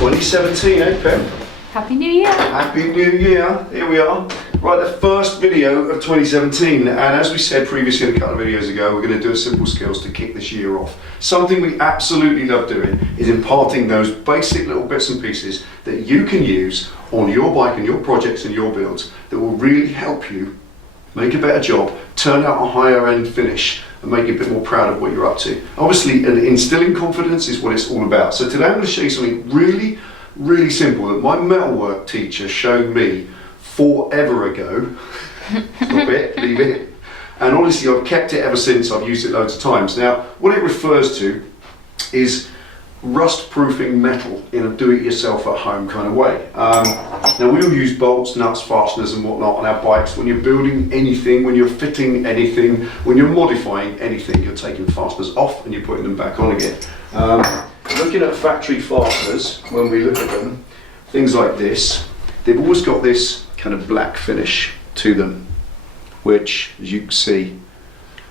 2017, eh, Pep? Happy New Year! Happy New Year! Here we are. Right, the first video of 2017, and as we said previously a couple of videos ago, we're going to do a simple skills to kick this year off. Something we absolutely love doing is imparting those basic little bits and pieces that you can use on your bike and your projects and your builds that will really help you make a better job, turn out a higher end finish, and make you a bit more proud of what you're up to. Obviously, instilling confidence is what it's all about. So today I'm going to show you something really simple that my metalwork teacher showed me forever ago. Stop it, leave it. And honestly, I've kept it ever since. I've used it loads of times. Now, what it refers to is rust-proofing metal in a do-it-yourself at home kind of way. Now, we all use bolts, nuts, fasteners and whatnot on our bikes. When you're building anything, when you're fitting anything, when you're modifying anything, you're taking fasteners off and you're putting them back on again. Looking at factory fasteners, when we look at them, things like this, they've always got this kind of black finish to them, which, as you can see,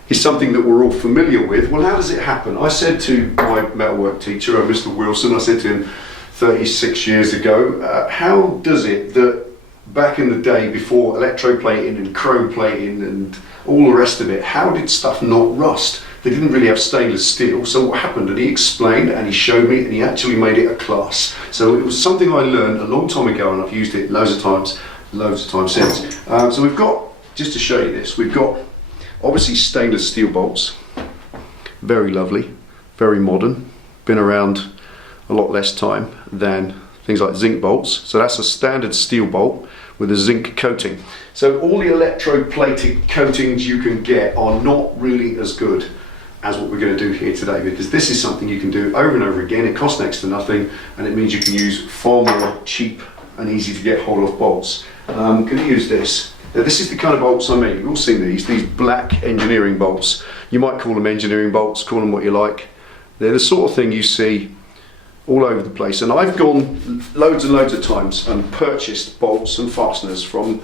is something that we're all familiar with. Well, how does it happen? I said to my metalwork teacher, Mr. Wilson, I said to him 36 years ago, how does it that back in the day before electroplating and chrome plating and all the rest of it, how did stuff not rust? They didn't really have stainless steel, so what happened? And he explained and he showed me and he actually made it a class. So it was something I learned a long time ago and I've used it loads of times since. So we've got, just to show you this, we've got obviously stainless steel bolts, very lovely, very modern, been around a lot less time than things like zinc bolts. So that's a standard steel bolt with a zinc coating. So all the electroplated coatings you can get are not really as good as what we're going to do here today, because this is something you can do over and over again. It costs next to nothing and it means you can use far more cheap and easy to get hold of bolts. I'm going to use this. Now, this is the kind of bolts I mean. You've all seen these black engineering bolts. You might call them engineering bolts, call them what you like. They're the sort of thing you see all over the place. And I've gone loads and loads of times and purchased bolts and fasteners from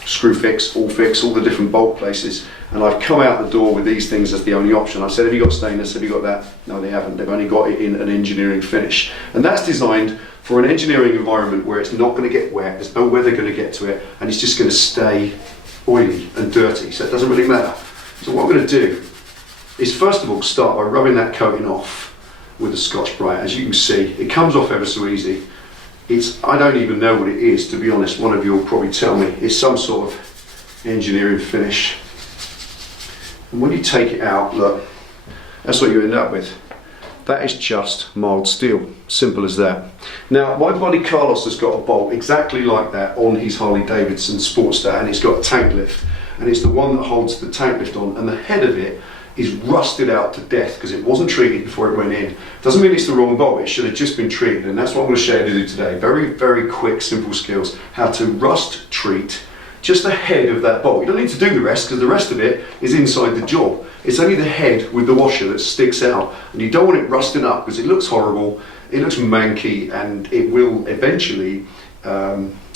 Screwfix, Allfix, all the different bolt places. And I've come out the door with these things as the only option. I said, have you got stainless? Have you got that? No, they haven't. They've only got it in an engineering finish. And that's designed for an engineering environment where it's not going to get wet, there's no weather going to get to it, and it's just going to stay oily and dirty, so it doesn't really matter. So what I'm going to do is first of all start by rubbing that coating off with a Scotch-Brite. As you can see, it comes off ever so easy. I don't even know what it is, to be honest. One of you will probably tell me. It's some sort of engineering finish. And when you take it out, look, that's what you end up with. That is just mild steel, simple as that. Now, my buddy Carlos has got a bolt exactly like that on his Harley Davidson Sportster, and it's got a tank lift, and it's the one that holds the tank lift on, and the head of it is rusted out to death because it wasn't treated before it went in. Doesn't mean it's the wrong bolt, it should have just been treated, and that's what I'm going to show you to do today. Very quick, simple skills, how to rust treat just the head of that bolt. You don't need to do the rest because the rest of it is inside the job. It's only the head with the washer that sticks out, and you don't want it rusting up because it looks horrible, it looks manky, and it will eventually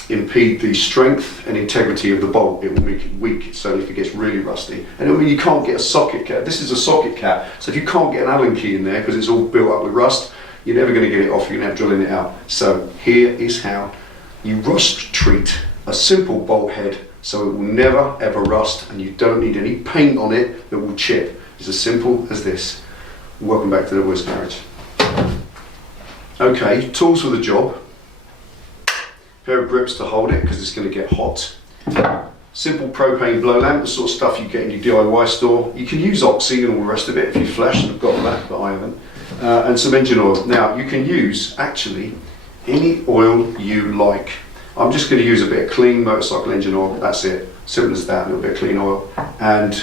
impede the strength and integrity of the bolt. It will make it weak, so if it gets really rusty. And I mean, you can't get a socket cap. This is a socket cap, so if you can't get an Allen key in there because it's all built up with rust, you're never going to get it off. You're going to have drilling it out. So here is how you rust treat a simple bolt head so it will never ever rust, and you don't need any paint on it that will chip. It's as simple as this. Welcome back to the Delboy's Garage. Okay, tools for the job. Pair of grips to hold it because it's going to get hot. Simple propane blow lamp, the sort of stuff you get in your DIY store. You can use oxy and all the rest of it if you flash, and I've got that, but I haven't. And some engine oil. Now, you can use actually any oil you like. I'm just going to use a bit of clean motorcycle engine oil, that's it. Simple as that, a little bit of clean oil. And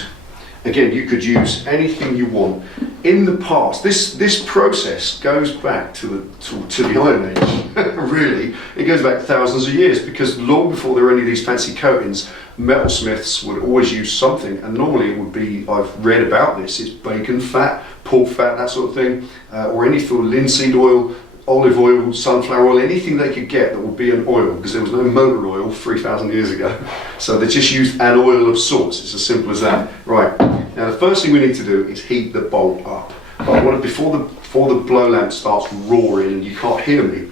again, you could use anything you want. In the past, this process goes back to the Iron Age, really. It goes back thousands of years, because long before there were any of these fancy coatings, metalsmiths would always use something, and normally it would be, I've read about this, it's bacon fat, pork fat, that sort of thing, or any sort of linseed oil, olive oil, sunflower oil, anything they could get that would be an oil, because there was no motor oil 3,000 years ago. So they just used an oil of sorts. It's as simple as that. Right, now the first thing we need to do is heat the bolt up. But I want to, before before the blow lamp starts roaring and you can't hear me,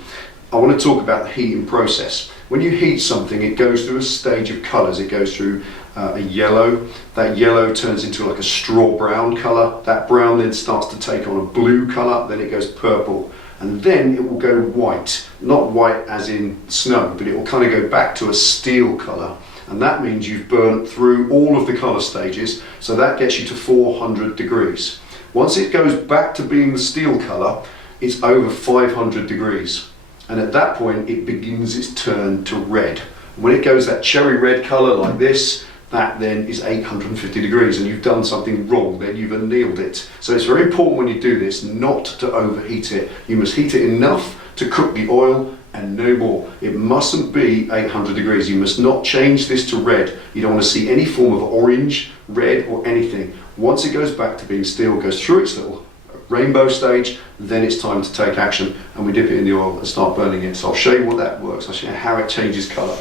I want to talk about the heating process. When you heat something, it goes through a stage of colours. It goes through a yellow. That yellow turns into like a straw brown colour. That brown then starts to take on a blue colour. Then it goes purple. And then it will go white. Not white as in snow, but it will kind of go back to a steel colour. And that means you've burnt through all of the colour stages. So that gets you to 400 degrees. Once it goes back to being the steel colour, it's over 500 degrees. And at that point, it begins its turn to red. When it goes that cherry red colour like this, that then is 850 degrees, and you've done something wrong, then you've annealed it. So it's very important when you do this not to overheat it. You must heat it enough to cook the oil and no more. It mustn't be 800 degrees. You must not change this to red. You don't want to see any form of orange, red or anything. Once it goes back to being steel, goes through its little rainbow stage, then it's time to take action and we dip it in the oil and start burning it. So I'll show you what that works. I'll show you how it changes colour.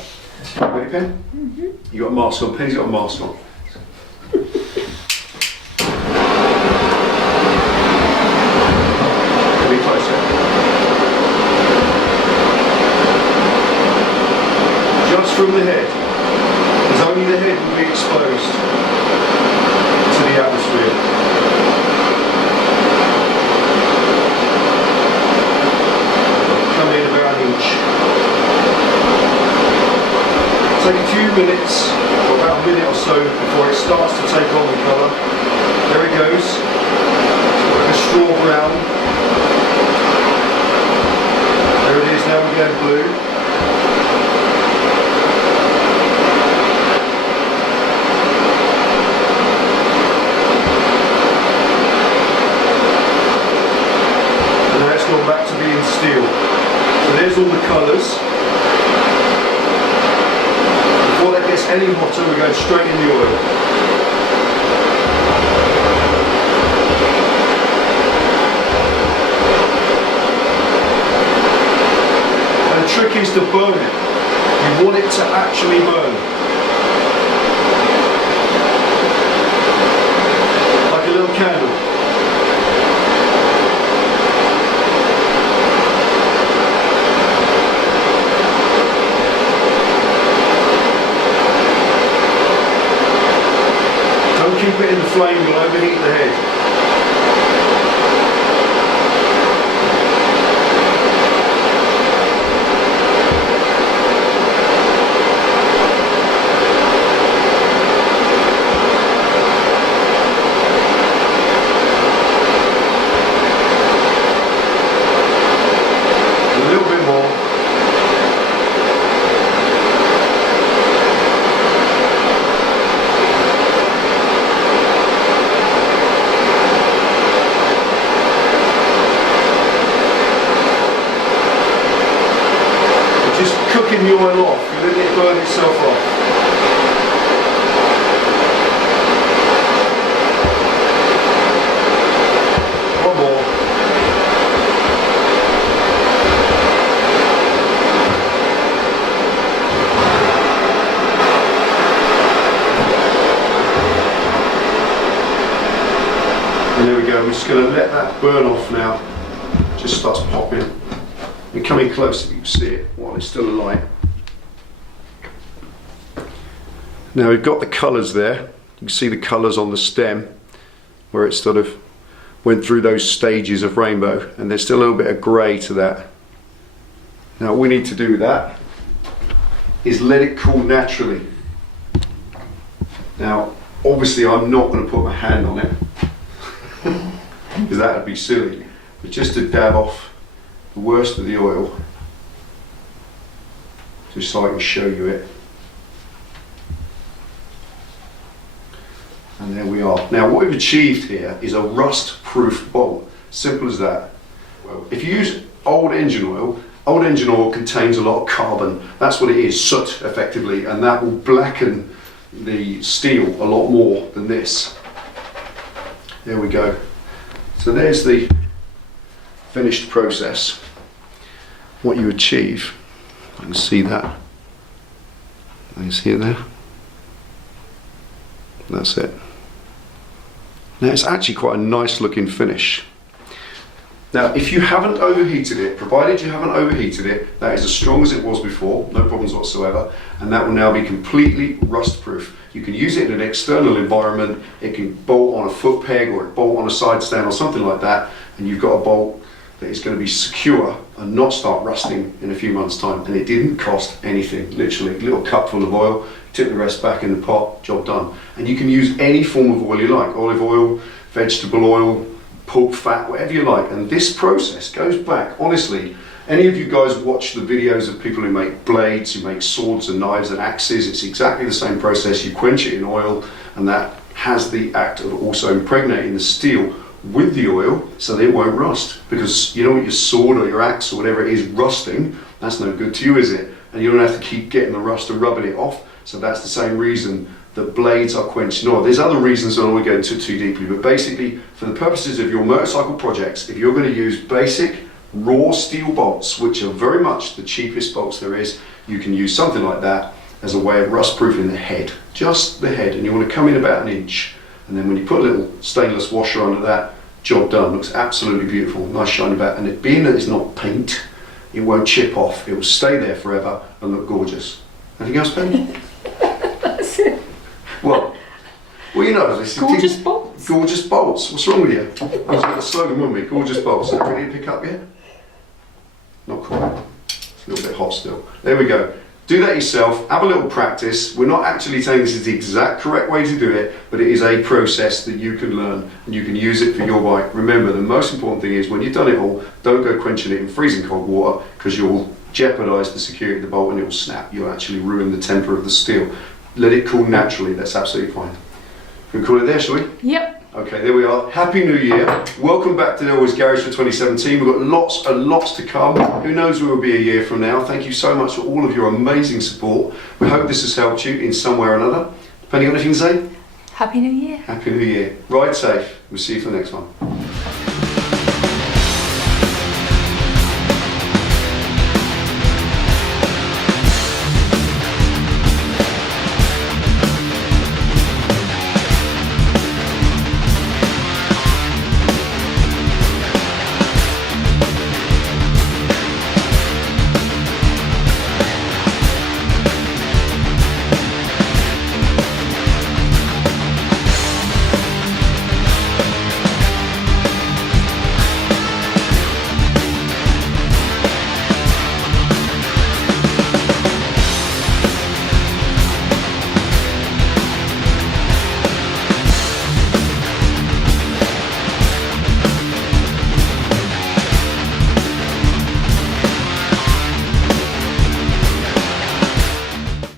Ready, Pen? Mm-hmm. You got a mask on. Penny's got a mask on. Be closer. Just from the head, because only the head will be exposed to the atmosphere. Take a few minutes, or about a minute or so, before it starts to take on the colour. There it goes, like a straw brown. There it is, now we're going blue. And now it's gone back to being steel. So there's all the colours. Before that gets any hotter, we're going straight in the oil. And the trick is to burn it. You want it to actually burn. Like a little candle. Keep it in the flame, will overheat the head. A little bit more. Cooking the oil off, you're letting it burn itself off. One more. And there we go, we're just going to let that burn off now. Just starts popping. We're coming close so you can see it while it's still alight. Now we've got the colours there. You can see the colours on the stem where it sort of went through those stages of rainbow, and there's still a little bit of grey to that. Now what we need to do with that is let it cool naturally. Now obviously I'm not going to put my hand on it because that would be silly, but just to dab off the worst of the oil, just so I can show you it. And there we are. Now what we've achieved here is a rust-proof bolt. Simple as that. Well, if you use old engine oil contains a lot of carbon. That's what it is, soot effectively, and that will blacken the steel a lot more than this. There we go. So there's the finished process. What you achieve, I can see that. You can see it there. That's it. Now it's actually quite a nice looking finish. Now, if you haven't overheated it, provided you haven't overheated it, that is as strong as it was before, no problems whatsoever, and that will now be completely rust proof. You can use it in an external environment, it can bolt on a foot peg or bolt on a side stand or something like that, and you've got a bolt that is going to be secure and not start rusting in a few months' time. And it didn't cost anything, literally a little cup full of oil, took the rest back in the pot, job done. And you can use any form of oil you like, olive oil, vegetable oil, pork fat, whatever you like. And this process goes back, honestly, any of you guys watch the videos of people who make blades, who make swords and knives and axes, it's exactly the same process. You quench it in oil, and that has the act of also impregnating the steel with the oil so that it won't rust. Because you know what, your sword or your axe or whatever it is rusting, that's no good to you, is it? And you don't have to keep getting the rust and rubbing it off. So that's the same reason that blades are quenched in oil. There's other reasons I don't want to go into too deeply, but basically for the purposes of your motorcycle projects, if you're going to use basic raw steel bolts, which are very much the cheapest bolts there is, you can use something like that as a way of rust proofing the head, just the head, and you want to come in about 1 inch, and then when you put a little stainless washer under that, job done. Looks absolutely beautiful, nice shiny back, and it being that it's not paint, it won't chip off, it will stay there forever and look gorgeous. Anything else, Ben? That's it. Well, you know, this Gorgeous bolts. Gorgeous bolts. What's wrong with you? That was like a slogan, wasn't it? Gorgeous bolts. Is that ready to pick up yet? Not quite. It's a little bit hot still. There we go. Do that yourself. Have a little practice. We're not actually saying this is the exact correct way to do it, but it is a process that you can learn and you can use it for your bike. Remember, the most important thing is when you've done it all, don't go quenching it in freezing cold water because you'll jeopardize the security of the bolt and it will snap. You'll actually ruin the temper of the steel. Let it cool naturally. That's absolutely fine. Can we call it there, shall we? Yep. Okay, there we are. Happy New Year. Welcome back to Delboy's Garage for 2017. We've got lots and lots to come. Who knows where we'll be a year from now. Thank you so much for all of your amazing support. We hope this has helped you in some way or another. Penny, got anything to say? Happy New Year. Happy New Year. Ride safe. We'll see you for the next one.